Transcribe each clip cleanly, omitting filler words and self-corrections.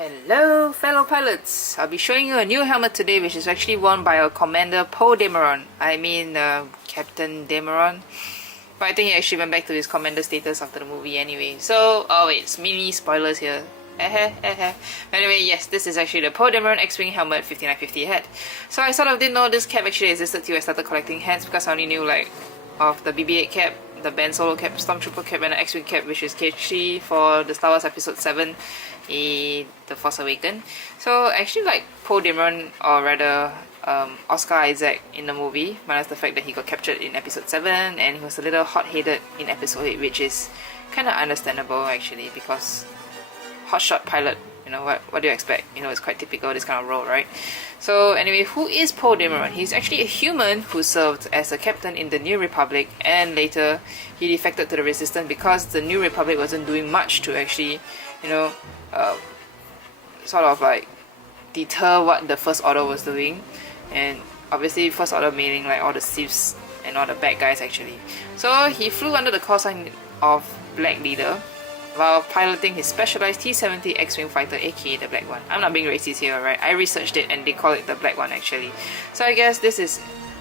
Hello fellow pilots, I'll be showing you a new helmet today which is actually worn by our commander Poe Dameron. I mean Captain Dameron. But I think he actually went back to his commander status after the movie anyway. So, oh wait, it's mini spoilers here. Anyway, yes, this is actually the Poe Dameron X-Wing Helmet 59fifty head. So I sort of didn't know this cap actually existed till I started collecting heads because I only knew like of the BB-8 cap, the Ben Solo cap, Stormtrooper cap and the X-Wing cap, which is actually for the Star Wars Episode 7, The Force Awakens. So I actually like Poe Dameron, or rather Oscar Isaac in the movie, minus the fact that he got captured in Episode 7 and he was a little hot-headed in Episode 8, which is kind of understandable actually, because hotshot pilot, you know, what do you expect? You know, it's quite typical, this kind of role, right? So anyway, who is Poe Dameron? He's actually a human who served as a captain in the New Republic, and later he defected to the Resistance because the New Republic wasn't doing much to actually, you know, sort of like deter what the First Order was doing. And obviously First Order meaning like all the thieves and all the bad guys actually. So he flew under the call sign of Black Leader while piloting his specialized T-70 X-Wing fighter, aka the Black One. I'm not being racist here, alright? I researched it and they call it the Black One actually. So I guess this is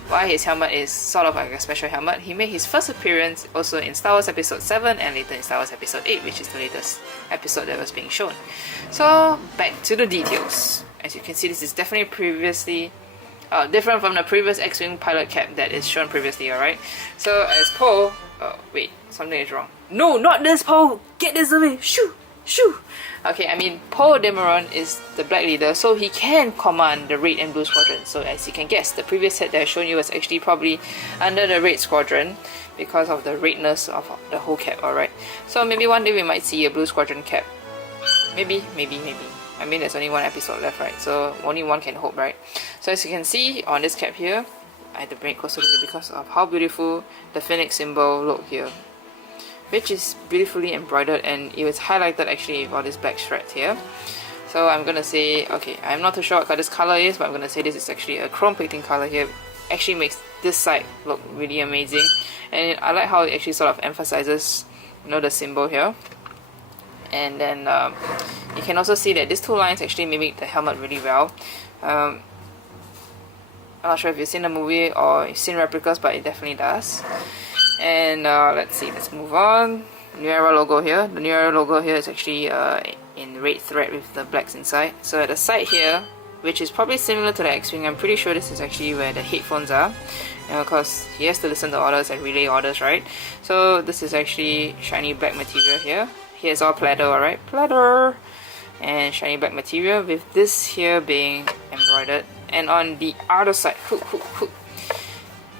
why his helmet is sort of like a special helmet. He made his first appearance also in Star Wars Episode 7 and later in Star Wars Episode 8, which is the latest episode that was being shown. So back to the details. As you can see, this is definitely previously different from the previous X-Wing pilot cap that is shown previously, alright? So as Poe, oh wait, something is wrong. No, not this Poe! Get this away! Shoo! Shoo! Okay, I mean, Poe Dameron is the Black Leader, so he can command the Red and Blue Squadron. So as you can guess, the previous set that I've shown you was actually probably under the Red Squadron because of the redness of the whole cap, alright? So maybe one day we might see a Blue Squadron cap. Maybe. I mean, there's only one episode left, right? So only one can hope, right? So as you can see on this cap here, I had to bring it closer because of how beautiful the Phoenix symbol look here, which is beautifully embroidered, and it was highlighted actually with all this black thread here. So I'm gonna say, okay, I'm not too sure what this color is, but I'm gonna say this is actually a chrome plating color here. Actually makes this side look really amazing, and I like how it actually sort of emphasizes, you know, the symbol here. And then you can also see that these two lines actually mimic the helmet really well. I'm not sure if you've seen the movie or you've seen replicas, but it definitely does. And let's see, let's move on. New Era logo here. The New Era logo here is actually in red thread with the blacks inside. So at the side here, which is probably similar to the X-Wing, I'm pretty sure this is actually where the headphones are. Because he has to listen to orders and relay orders, right? So this is actually shiny black material here. Here's all platter, alright? Platter! And shiny black material with this here being embroidered. And on the other side,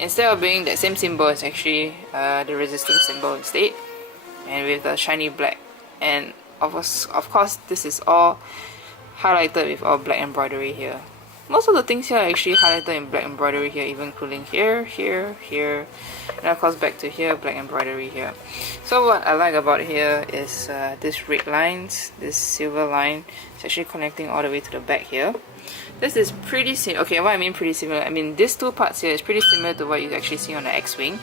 instead of being that same symbol, it's actually the Resistance symbol instead, and with the shiny black. And of course, this is all highlighted with all black embroidery here. Most of the things here are actually highlighted in black embroidery here, even including here, and of course back to here, black embroidery here. So what I like about here is this red lines, this silver line, it's actually connecting all the way to the back here. This is pretty similar. Okay, what I mean pretty similar, I mean these two parts here is pretty similar to what you actually see on the X-Wing.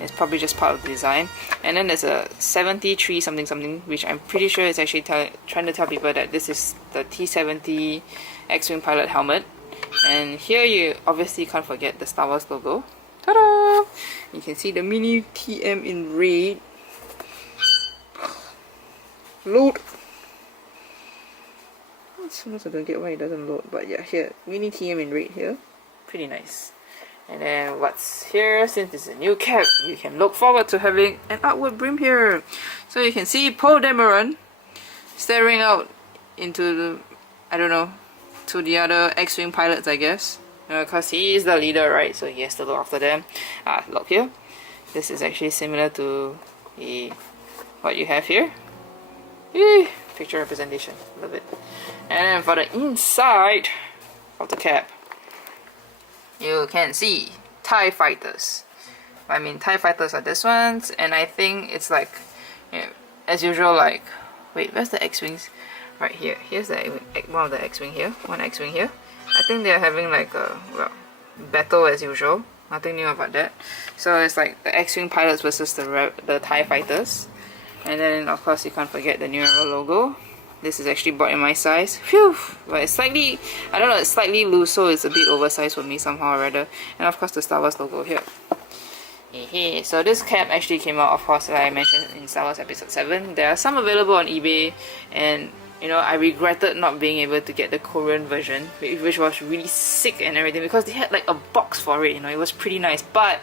It's probably just part of the design. And then there's a 73 something something, which I'm pretty sure is actually trying to tell people that this is the T-70 X-Wing pilot helmet. And here you obviously can't forget the Star Wars logo. Ta-da! You can see the mini TM in red. Load! Sometimes I don't get why it doesn't load, but yeah, here, mini TM in red here. Pretty nice. And then what's here, since it's a new cap, you can look forward to having an outward brim here. So you can see Poe Dameron staring out into the, I don't know, to the other X-Wing pilots, I guess. Because he is the leader, right? So he has to look after them. Look here. This is actually similar to what you have here. Picture representation. Love it. And then for the inside of the cap, you can see TIE fighters. I mean, TIE fighters are this ones, and I think it's like, you know, as usual, like, wait, where's the X-Wings? Right here. Here's the one of the X-Wing here. One X-Wing here. I think they're having like a, well, battle as usual. Nothing new about that. So it's like the X-Wing pilots versus the TIE fighters. And then of course you can't forget the New Era logo. This is actually bought in my size. Phew! But it's slightly, I don't know, it's slightly loose, so it's a bit oversized for me somehow or rather. And of course the Star Wars logo here. Hey, so this cap actually came out, of course, like I mentioned in Star Wars Episode 7. There are some available on eBay, and you know, I regretted not being able to get the Korean version, which was really sick and everything, because they had like a box for it, you know, it was pretty nice. But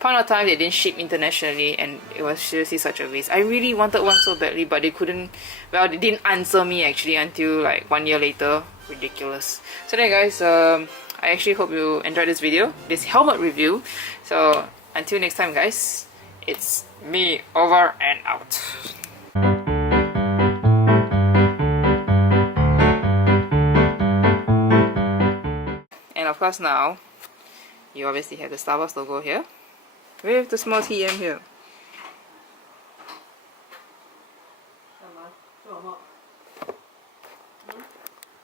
point of time, they didn't ship internationally, and it was seriously such a waste. I really wanted one so badly, but they couldn't, well, they didn't answer me actually until like 1 year later. Ridiculous. So then guys, I actually hope you enjoyed this video, this helmet review. So until next time guys, it's me over and out. And of course now, you obviously have the Star Wars logo here, with the small TM here.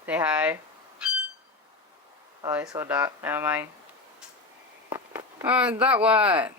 Say hi. Oh, it's so dark. Never mind. Oh, that what?